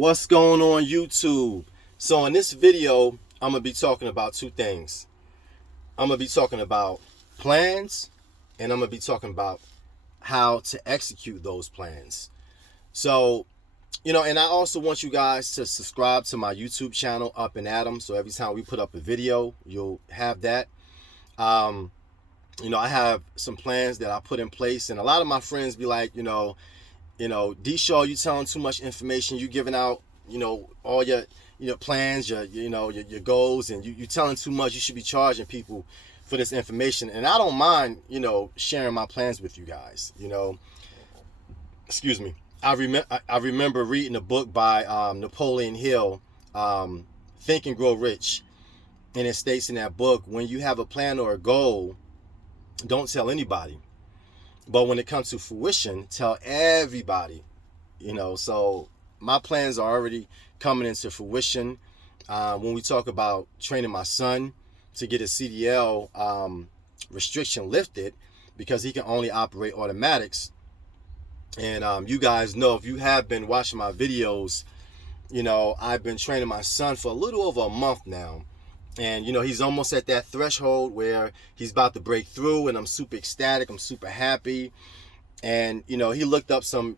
What's going on YouTube? So in this video, I'm going to be talking about two things. I'm going to be talking about plans, and I'm going to be talking about how to execute those plans. So, and I also want you guys to subscribe to my YouTube channel, Up and Adam. So every time we put up a video, you'll have that. I have some plans that I put in place, and a lot of my friends be like, D-Shaw, you telling too much information. You giving out, all your, plans, your goals, and you telling too much. You should be charging people for this information. And I don't mind, sharing my plans with you guys. Excuse me. I remember reading a book by Napoleon Hill, Think and Grow Rich, and it states in that book, when you have a plan or a goal, don't tell anybody. But when it comes to fruition, tell everybody, so my plans are already coming into fruition. When we talk about training my son to get his CDL restriction lifted, because he can only operate automatics. And you guys know, if you have been watching my videos, I've been training my son for a little over a month now. And, he's almost at that threshold where he's about to break through, and I'm super ecstatic. I'm super happy. And, he looked up some,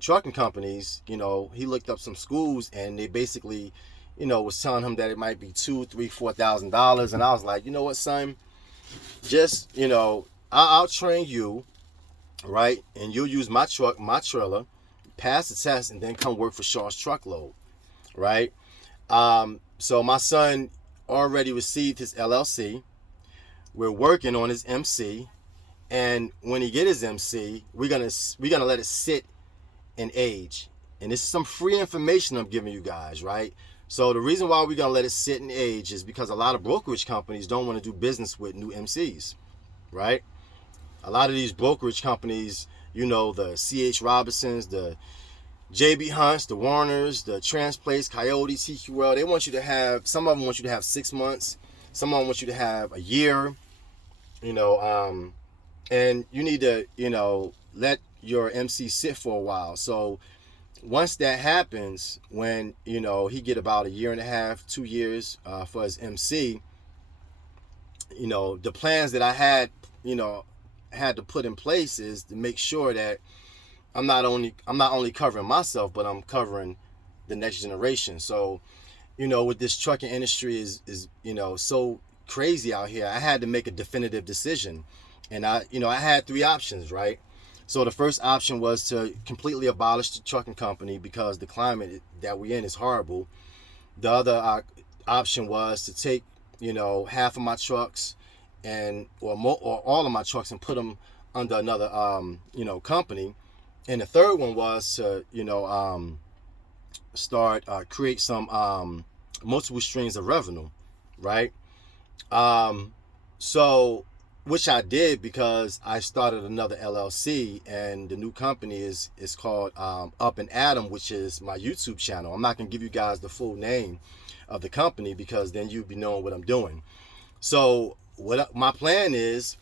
trucking companies. He looked up some schools, and they basically, was telling him that it might be $2,000, $3,000, $4,000. And I was like, you know what, son? Just, I'll train you, right? And you'll use my truck, my trailer, pass the test, and then come work for Shaw's Truckload, right? So my son already received his LLC. We're working on his MC, and when he get his MC, we're gonna let it sit and age. And this is some free information I'm giving you guys, right? So the reason why we're gonna let it sit and age is because a lot of brokerage companies don't want to do business with new MCs, right? A lot of these brokerage companies, the C.H. Robinsons, the JB Hunts, the Warners, the Transplace, Coyote, TQL, they want you to have, some of them want you to have 6 months, some of them want you to have a year, and you need to, let your MC sit for a while. So once that happens, when, he get about a year and a half, 2 years for his MC, the plans that I had, had to put in place is to make sure that I'm not only covering myself, but I'm covering the next generation. So, with this trucking industry is so crazy out here, I had to make a definitive decision. And I had three options, right? So the first option was to completely abolish the trucking company because the climate that we're in is horrible. The other option was to take, half of my trucks or all of my trucks and put them under another, company. And the third one was to, create some multiple streams of revenue, right? So, which I did because I started another LLC, and the new company is called Up and Adam, which is my YouTube channel. I'm not gonna give you guys the full name of the company because then you'd be knowing what I'm doing. So, what my plan is,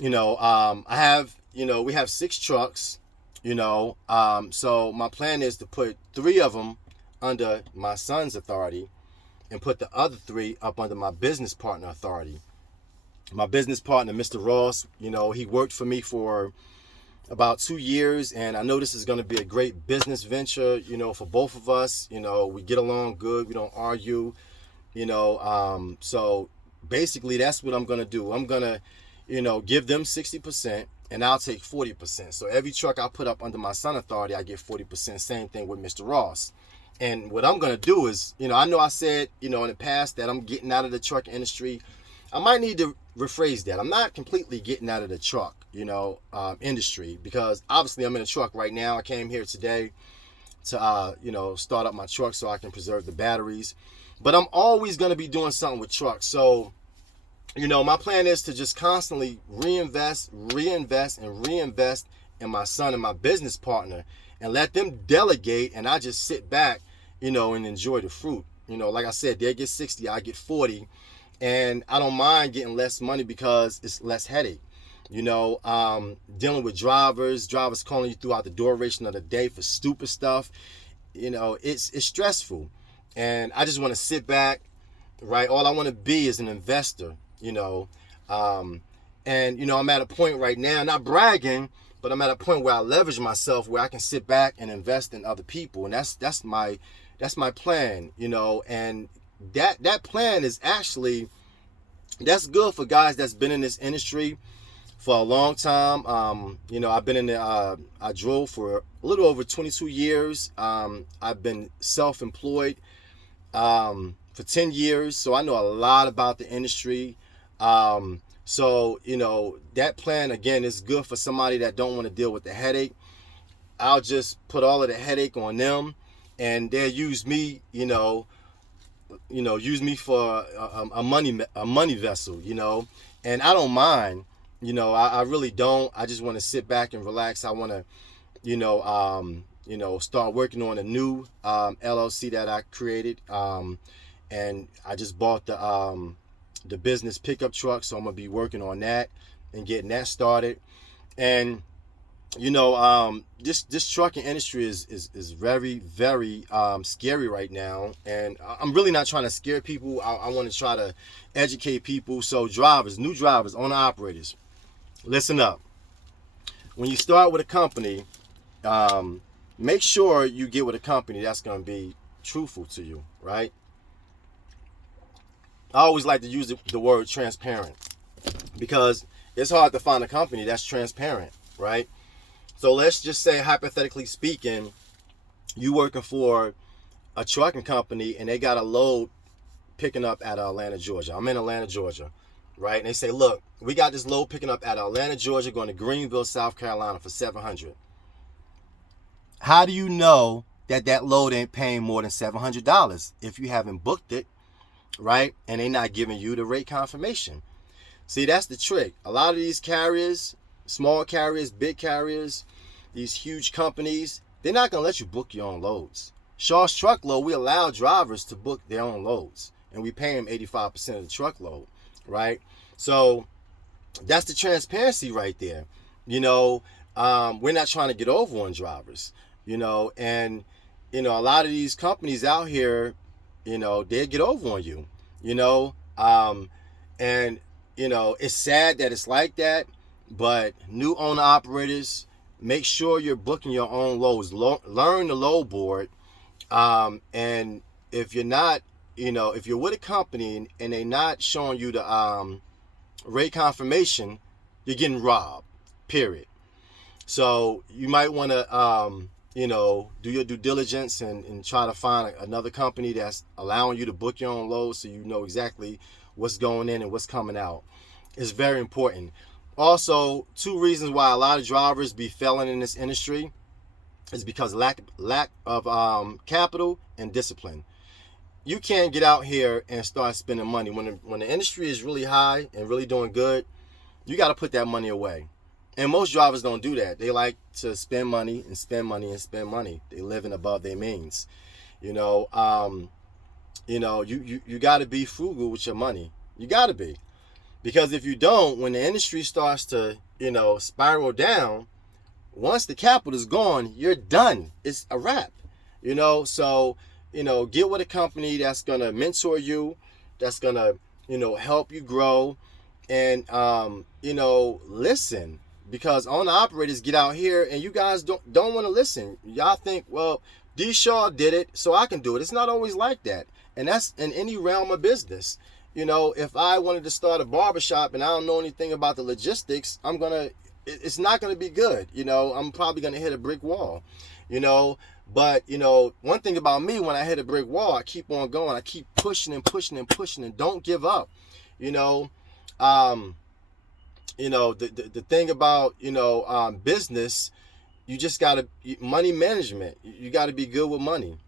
I have, we have 6 trucks. So my plan is to put 3 of them under my son's authority and put the other 3 up under my business partner authority. My business partner, Mr. Ross, he worked for me for about 2 years, and I know this is going to be a great business venture, for both of us. We get along good. We don't argue, so basically that's what I'm going to do. I'm going to, give them 60%. And I'll take 40%. So every truck I put up under my son authority, I get 40%. Same thing with Mr. Ross. And what I'm going to do is, I know I said, in the past that I'm getting out of the truck industry. I might need to rephrase that. I'm not completely getting out of the truck, industry, because obviously I'm in a truck right now. I came here today to, start up my truck so I can preserve the batteries. But I'm always going to be doing something with trucks. So, my plan is to just constantly reinvest in my son and my business partner and let them delegate, and I just sit back, and enjoy the fruit. Like I said, they get 60, I get 40, and I don't mind getting less money because it's less headache. Dealing with drivers calling you throughout the duration of the day for stupid stuff. it's stressful, and I just want to sit back, right? All I want to be is an investor, um, and I'm at a point right now, not bragging, but I'm at a point where I leverage myself, where I can sit back and invest in other people, and that's my plan, and that plan is actually, that's good for guys that's been in this industry for a long time. I've been in the, I drove for a little over 22 years. I've been self-employed for 10 years, so I know a lot about the industry. So that plan, again, is good for somebody that don't want to deal with the headache. I'll just put all of the headache on them, and they'll use me, use me for a money vessel, and I don't mind, I really don't. I just want to sit back and relax. I want to, start working on a new LLC that I created, and I just bought the business pickup truck, so I'm gonna be working on that and getting that started. And this trucking industry is very, very scary right now, and I'm really not trying to scare people. I want to try to educate people. So drivers, new drivers, owner operators, listen up. When you start with a company, make sure you get with a company that's going to be truthful to you, right? I always like to use the word transparent, because it's hard to find a company that's transparent, right? So let's just say, hypothetically speaking, you working for a trucking company and they got a load picking up at Atlanta, Georgia. I'm in Atlanta, Georgia, right? And they say, look, we got this load picking up at Atlanta, Georgia, going to Greenville, South Carolina for $700. How do you know that load ain't paying more than $700 if you haven't booked it, right? And they not giving you the rate confirmation. See, that's the trick. A lot of these carriers, small carriers, big carriers, these huge companies, they're not going to let you book your own loads. Shaw's Truckload, we allow drivers to book their own loads, and we pay them 85% of the truckload, right? So that's the transparency right there. We're not trying to get over on drivers, and, a lot of these companies out here, they'll get over on you, and, it's sad that it's like that, but new owner operators, make sure you're booking your own loads. Learn the load board. And if you're not, if you're with a company and they're not showing you the rate confirmation, you're getting robbed, period. So you might want to, do your due diligence and try to find another company that's allowing you to book your own loads, so you know exactly what's going in and what's coming out. It's very important. Also, 2 reasons why a lot of drivers be failing in this industry is because lack of capital and discipline. You can't get out here and start spending money when the industry is really high and really doing good. You got to put that money away, and most drivers don't do that. They like to spend money and spend money and spend money. They living above their means. You got to be frugal with your money. You got to be. Because if you don't, when the industry starts to, spiral down, once the capital is gone, you're done. It's a wrap. So, get with a company that's going to mentor you, that's going to, help you grow, and, listen. Because owner operators get out here and you guys don't want to listen. Y'all think, well, D. Shaw did it, so I can do it. It's not always like that. And that's in any realm of business. If I wanted to start a barbershop and I don't know anything about the logistics, it's not going to be good. I'm probably going to hit a brick wall, but, one thing about me, when I hit a brick wall, I keep on going. I keep pushing and pushing and pushing and don't give up. The thing about, business, you just got to, money management, you got to be good with money,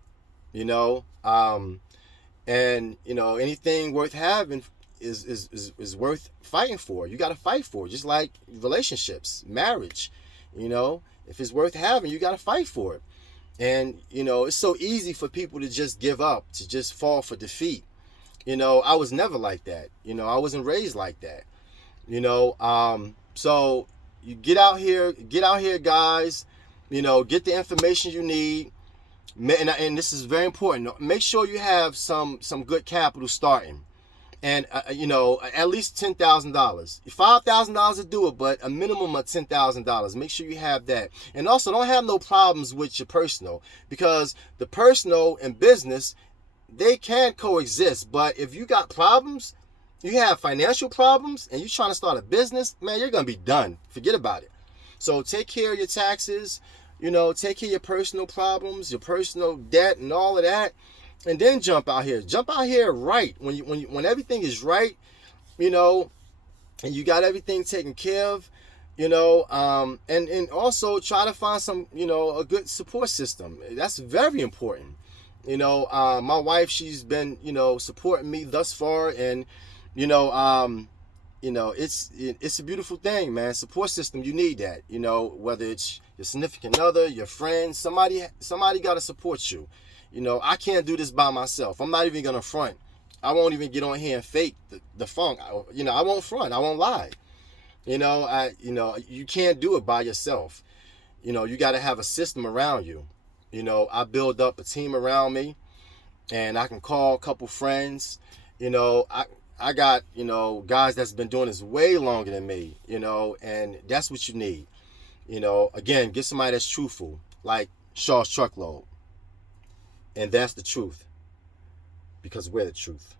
and anything worth having is worth fighting for. You got to fight for it, just like relationships, marriage. If it's worth having, you got to fight for it. And it's so easy for people to just give up, to just fall for defeat. I was never like that. I wasn't raised like that. So you get out here, guys. Get the information you need. And this is very important. Make sure you have some good capital starting, and at least $10,000. $5,000 to do it, but a minimum of $10,000. Make sure you have that, and also don't have no problems with your personal, because the personal and business, they can coexist. But if you got problems, you have financial problems, and you're trying to start a business, man, you're gonna be done. Forget about it. So take care of your taxes. Take care of your personal problems, your personal debt, and all of that, and then jump out here. Jump out here right when everything is right, and you got everything taken care of, and also try to find some, a good support system. That's very important. My wife, she's been, supporting me thus far, and it's a beautiful thing, man. Support system, you need that. Whether it's your significant other, your friends, somebody got to support you. I can't do this by myself. I'm not even gonna front. I won't even get on here and fake the funk. I won't front. I won't lie. You can't do it by yourself. You got to have a system around you. I build up a team around me, and I can call a couple friends. I got, guys that's been doing this way longer than me, and that's what you need. Again, get somebody that's truthful, like Shaw's Truckload. And that's the truth, because we're the truth.